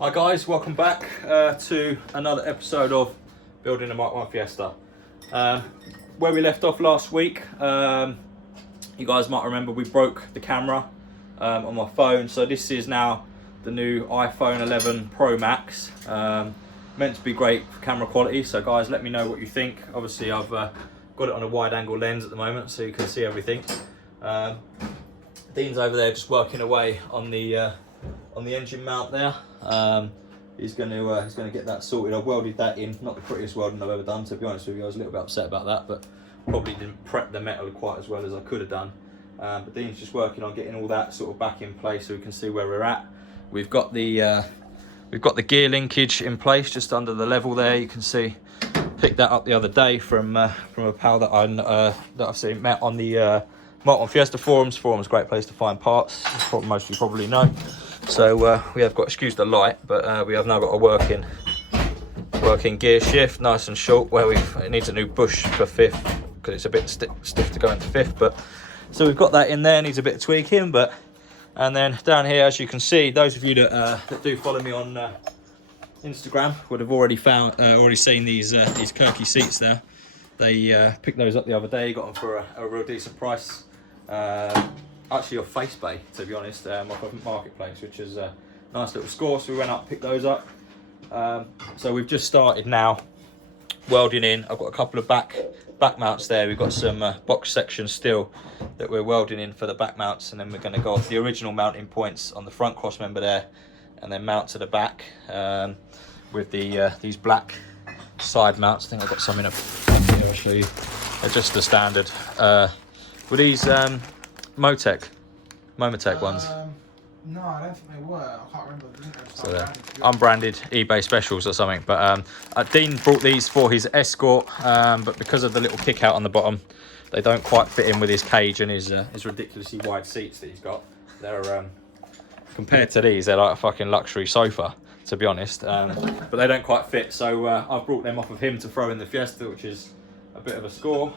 Hi guys, welcome back to another episode of Building a MK1 Fiesta. Where we left off last week, you guys might remember we broke the camera on my phone. So this is now the new iPhone 11 Pro Max. Meant to be great for camera quality, so guys let me know what you think. Obviously I've got it on a wide angle lens at the moment so you can see everything. Dean's over there just working away on the engine mount there. He's going to get that sorted. I've welded that in, not the prettiest welding I've ever done, to be honest with you. I was a little bit upset about that, but probably didn't prep the metal quite as well as I could have done. But Dean's just working on getting all that sort of back in place so we can see where we're at. We've got the gear linkage in place just under the level there. You can see, picked that up the other day from a pal that I've seen met on the MK1 Fiesta forums. Forums, great place to find parts, most of you probably know. So we have got, excuse the light, but we have now got a working gear shift, nice and short, where it needs a new bush for fifth because it's a bit stiff to go into fifth. But so we've got that in there, needs a bit of tweaking. But and then down here, as you can see, those of you that do follow me on Instagram would have already seen these Kirkey seats there. They picked those up the other day, got them for a real decent price. Actually off FaceBay, to be honest, off of Marketplace, which is a nice little score. So we went up, picked those up. So we've just started now welding in. I've got a couple of back mounts there. We've got some box sections still that we're welding in for the back mounts, and then we're going to go off the original mounting points on the front cross member there, and then mount to the back with these black side mounts. I think I've got some in a here. I'll show you. They're just the standard. Were these Momatech ones? No, I don't think they were. I can't remember. So they're unbranded eBay specials or something. But Dean brought these for his Escort, but because of the little kick out on the bottom, they don't quite fit in with his cage and his ridiculously wide seats that he's got. They're compared to these, they're like a fucking luxury sofa, to be honest. But they don't quite fit, so I've brought them off of him to throw in the Fiesta, which is a bit of a score.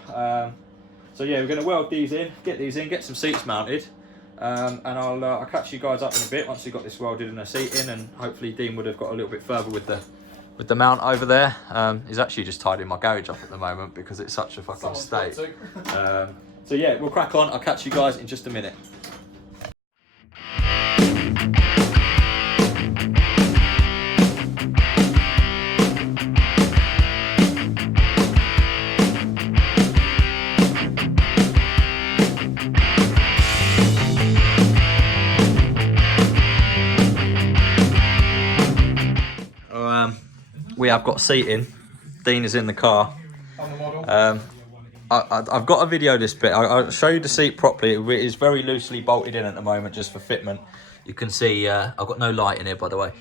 So yeah, we're going to weld these in, get some seats mounted, and I'll catch you guys up in a bit once we've got this welded and a seat in, and hopefully Dean would have got a little bit further with the mount over there. He's actually just tidying my garage up at the moment because it's such a fucking state. So yeah, we'll crack on. I'll catch you guys in just a minute. We have got seating. Dean is in the car. On the model. I've got to video this bit. I'll show you the seat properly. It is very loosely bolted in at the moment just for fitment. You can see I've got no light in here, by the way.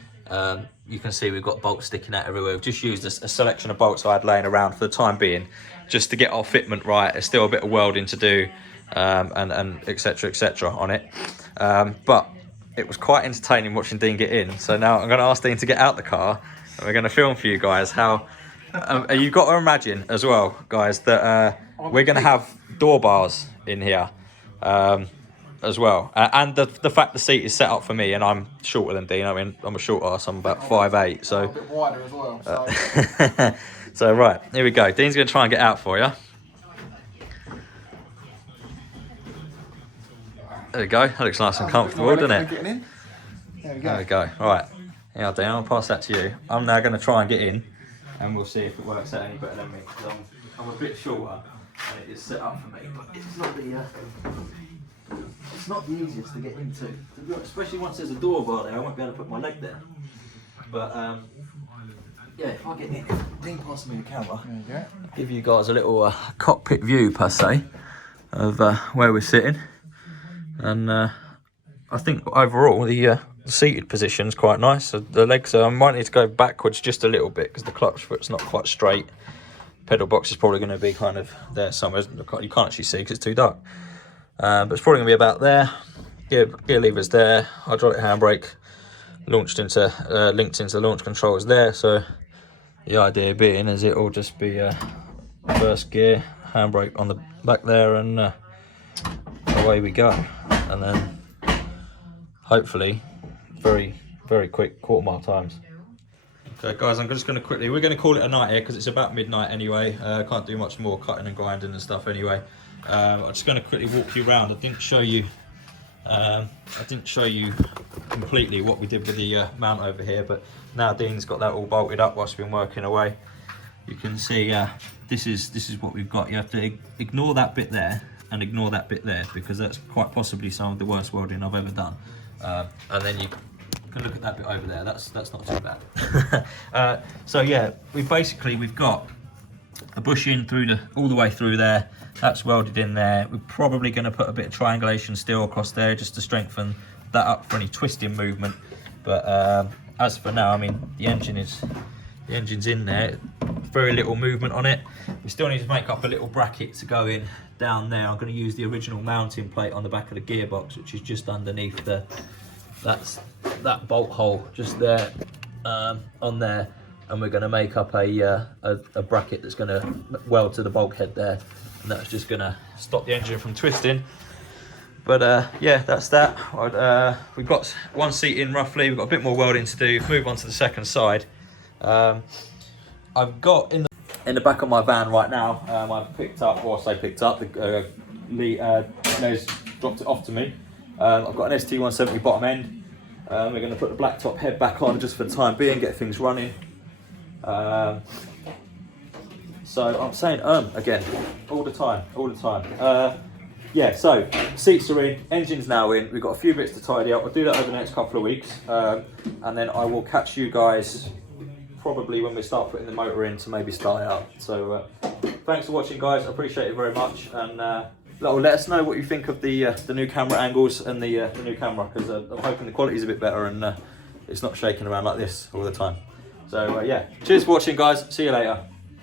You can see we've got bolts sticking out everywhere. We've just used a selection of bolts I had laying around for the time being just to get our fitment right. There's still a bit of welding to do and etc on it. But it was quite entertaining watching Dean get in. So now I'm going to ask Dean to get out the car. We're going to film for you guys how you've got to imagine as well, guys, that we're going to have door bars in here as well, and the fact the seat is set up for me and I'm shorter than Dean. I mean, I'm a short ass, I'm about 5'8", so a bit wider as well. So, so right, here we go. Dean's going to try and get out for you. There we go. That looks nice and comfortable, doesn't it? There we go. There we go. All right. Yeah, Dean, I'll pass that to you. I'm now going to try and get in, and we'll see if it works out any better than me. Because I'm a bit shorter, and it is set up for me. But it's not the easiest to get into, especially once there's a door bar there. I won't be able to put my leg there. But yeah, if I get in, Dean passes me the camera. There you go. Give you guys a little cockpit view per se of where we're sitting, and I think overall the seated position's quite nice. So the legs, I might need to go backwards just a little bit because the clutch foot's not quite straight. Pedal box is probably going to be kind of there somewhere. You can't actually see because it's too dark. But it's probably going to be about there. Gear levers there. Hydraulic handbrake linked into the launch controls there. So the idea being is it will just be first gear, handbrake on the back there, and away we go. And then hopefully very very quick quarter-mile times. Okay guys, I'm just going to quickly, we're going to call it a night here because it's about midnight anyway. Can't do much more cutting and grinding and stuff anyway. I'm just going to quickly walk you around. I didn't show you completely what we did with the mount over here, but now Dean's got that all bolted up whilst we've been working away. You can see this is what we've got. You have to ignore that bit there and ignore that bit there because that's quite possibly some of the worst welding I've ever done. And then you can look at that bit over there. That's not too bad. So yeah, we've got a bushing through all the way through there. That's welded in there. We're probably going to put a bit of triangulation steel across there just to strengthen that up for any twisting movement. But as for now, I mean, the engine's in there. Very little movement on it. We still need to make up a little bracket to go in down there. I'm going to use the original mounting plate on the back of the gearbox, which is just underneath that bolt hole just there on there. And we're going to make up a bracket that's going to weld to the bulkhead there, and that's just going to stop the engine from twisting. But yeah, that's that. We've got one seat in roughly. We've got a bit more welding to do. Move on to the second side. I've got in the back of my van right now. I've picked up, or I say picked up. Nez dropped it off to me. I've got an ST170 bottom end. We're going to put the black top head back on just for the time being, get things running. So I'm saying again all the time. Yeah, so seats are in, engine's now in. We've got a few bits to tidy up. I'll do that over the next couple of weeks, and then I will catch you guys probably when we start putting the motor in to maybe start out. So thanks for watching, guys. I appreciate it very much, and let us know what you think of the new camera angles and the new camera, because I'm hoping the quality's a bit better and it's not shaking around like this all the time. So yeah, cheers for watching, guys. See you later.